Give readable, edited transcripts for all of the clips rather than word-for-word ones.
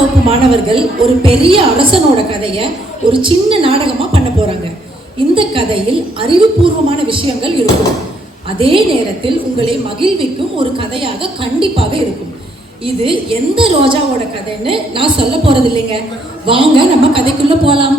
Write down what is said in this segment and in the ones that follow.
வகுப்பு மாணவர்கள் ஒரு பெரிய அரசனோட கதையை ஒரு சின்ன நாடகமா பண்ண போறாங்க. இந்த கதையில் அறிவுபூர்வமான விஷயங்கள் இருக்கும், அதே நேரத்தில் உங்களை மகிழ்விக்கும் ஒரு கதையாக கண்டிப்பாக இருக்கும். இது எந்த ரோஜாவோட கதைன்னு நான் சொல்ல போறது இல்லைங்க. வாங்க நம்ம கதைக்குள்ள போலாம்.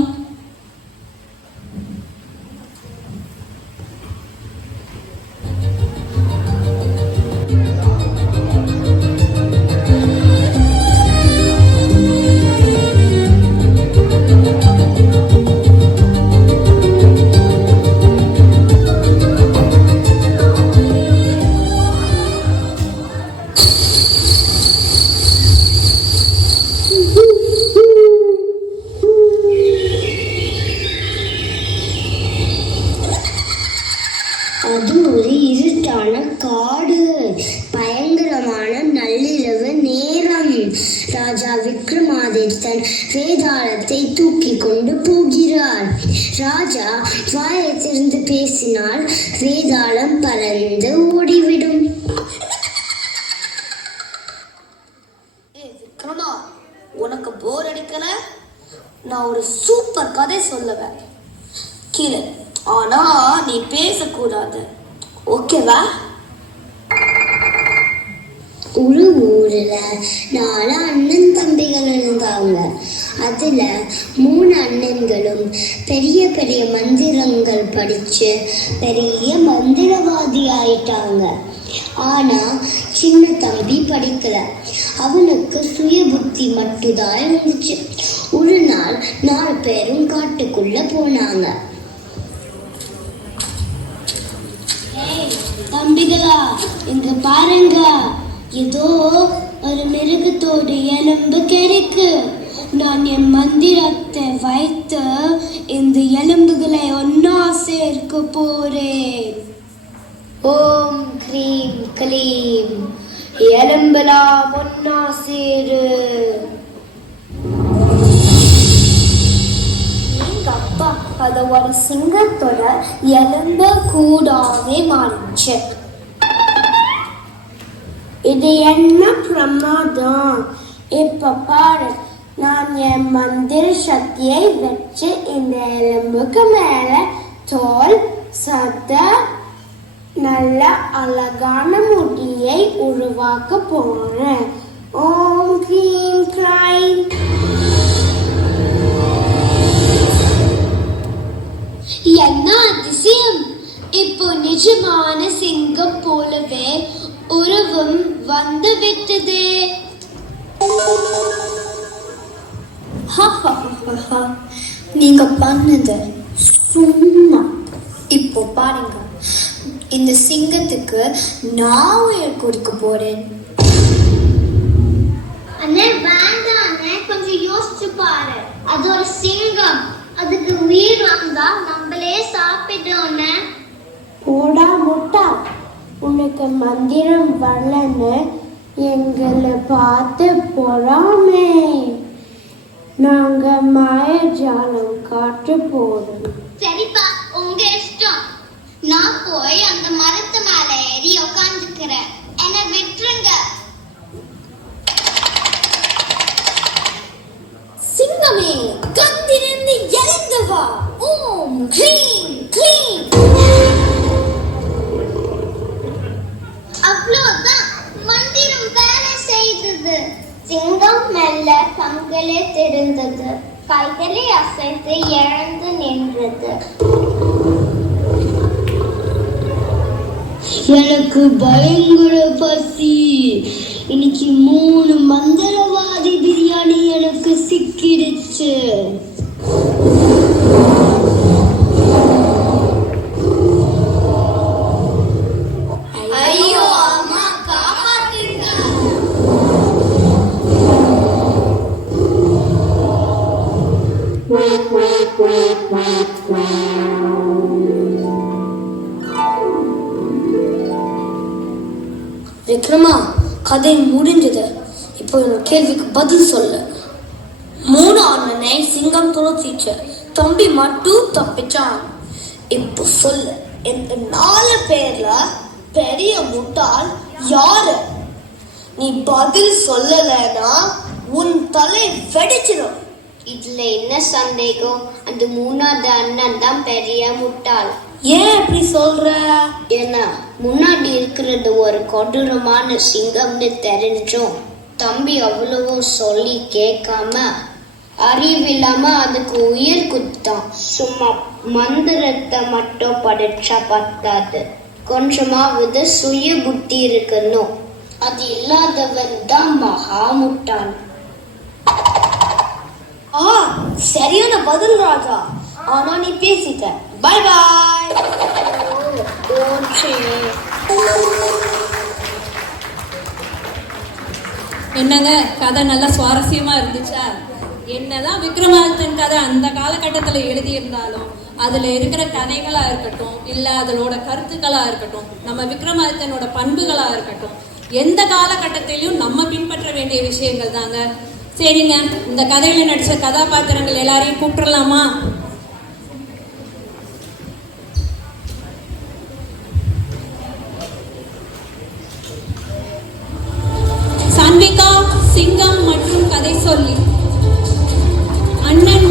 அது ஒரு இருட்டான காடு. பயங்கரமான நள்ளிரவு நேரம். ராஜா விக்ரமாதித்தன் வேதாளத்தை தூக்கி கொண்டு போகிறார். ராஜா வாயை திறந்து பேசினால் வேதாளம் பறந்து ஓடிவிடும். விக்ரமா, உனக்கு போர் அடிக்கல? நான் ஒரு சூப்பர் கதை சொல்லுவேன், கீழே. ஆனா நீ பேசக்கூடாது, ஓகேவா? ஒரு ஊர்ல 4 அண்ணன் தம்பிகள் இருந்தாங்க. அதுல 3 அண்ணன்களும் பெரிய பெரிய மந்திரங்கள் படிச்சு பெரிய மந்திரவாதி ஆயிட்டாங்க. ஆனா சின்ன தம்பி படிக்கல. அவனுக்கு சுய புத்தி மட்டும்தான் இருந்துச்சு. ஒரு நாள் 4 பேரும் காட்டுக்குள்ள போனாங்க. தம்பிகளா, இங்க பாருங்க, ஏதோ ஒரு மிருகத்தோட எலும்பு கிடைக்கு. நான் என் மந்திரத்தை வைத்து இந்த எலும்புகளை ஒன்னா சேர்க்க போறேன். ஓம் க்ரீம் க்ளீம், எலும்பெல்லாம் ஒன்னா சேரு. அப்பா அது ஒரு சிங்கத்தோட எலும்பு கூடாவே மாறிச்சு. இது என்ன பிரமாதம்! இப்ப பாரு, நான் என் மந்திர சக்தியை வச்சு இந்த எலும்புக்கு மேல தோல் சத நல்ல அழகான முடியை உருவாக்க போறேன். ஓம் க்ரீம் க்ரைம். என்ன அதிசயம்! இப்போ நிஜமான சிங்கம் போலவே உருவம் வந்து விட்டதே. நீங்க பண்ணது சும்மா. இப்போ பாருங்க, இந்த சிங்கத்துக்கு நான் உயிர் கொடுக்க போறேன். அண்ணே வேண்டாம் அண்ணே, கொஞ்சம் யோசிச்சு பாரு. அது ஒரு சிங்கம், அதுக்கு உயிர் வந்தா நம்மளே சாப்பிடுறோம். போடா முட்டா, உனக்கு மந்திரம் வரலன்னு எங்களை பார்த்து பொறாமே. நாங்க மாயஜாலம் காட்டு போறோம். சரிப்பா, உங்க இஷ்டம். நான் போய் அந்த மரத்து மேல ஏறி உட்காந்துக்கிறேன். என்னை விட்டுருங்க. சிங்கமே, கந்திருந்து எழுந்து வா. ஓம் க்ரீம் க்ரீம். அவ்வளவுதான், மந்திரம் வேலை செய்தது. சிங்கம் மெல்ல கண்களை திறந்தது, கைகளை அசைத்து எழுந்து நின்றது. எனக்கு பயங்கர பசி. இன்னைக்கு 3 மந்திரவாதி பிரியாணி எனக்கு சிக்கிடுச்சு. ஐயோ அம்மா, காப்பாத்துங்க. விக்ரமா, கதை முடிஞ்சது. இப்போ என் கேள்விக்கு பதில் சொல்லு. 3 அண்ணனை சிங்கம் துரத்திச்சு, தம்பி மட்டும் தப்பிச்சான். இப்போ சொல்லு, இந்த 4 பேர்ல பெரிய முட்டாள் யாரு? நீ பதில் சொல்லலைன்னா உன் தலை வெடிச்சிடும். இதுல என்ன சந்தேகம்? அந்த மூணாவது அண்ணன் தான் பெரிய முட்டாள். ஏன் அப்படி சொல்ற? ஏன்னா முன்னாடி இருக்கிறது ஒரு கொடூரமான சிங்கம்னு தெரிஞ்சும் தம்பி அவ்வளவோ சொல்லி கேட்காம அறிவில்லாம அதுக்கு உயிர் குத்தான். சும்மா மந்திரத்தை மட்டும் படிச்சா பத்தாது, கொஞ்சமாவது சுய புத்தி இருக்கணும். அது இல்லாதவன் தான் மகா முட்டாள். சரியான பதில் ராஜா. ஆனா நீ பேசிட்ட. Bye bye. என்னங்க கதை நல்லா சுவாரஸ்யமா இருந்துச்சா? என்னதான் விக்ரமாதித்தன் கதை அந்த காலகட்டத்தில் எழுதியிருந்தாலும் அதுல இருக்கிற கதைகளா இருக்கட்டும், இல்ல அதனோட கருத்துக்களா இருக்கட்டும், நம்ம விக்ரமாதித்தனோட பண்புகளா இருக்கட்டும், எந்த காலகட்டத்திலையும் நம்ம பின்பற்ற வேண்டிய விஷயங்கள் தாங்க. சரிங்க, இந்த கதையில நடிச்ச கதாபாத்திரங்கள் எல்லாரையும் கூப்பிடலாமா? சான்விகா, சிங்கம் மற்றும் கதை சொல்லி, அண்ணன்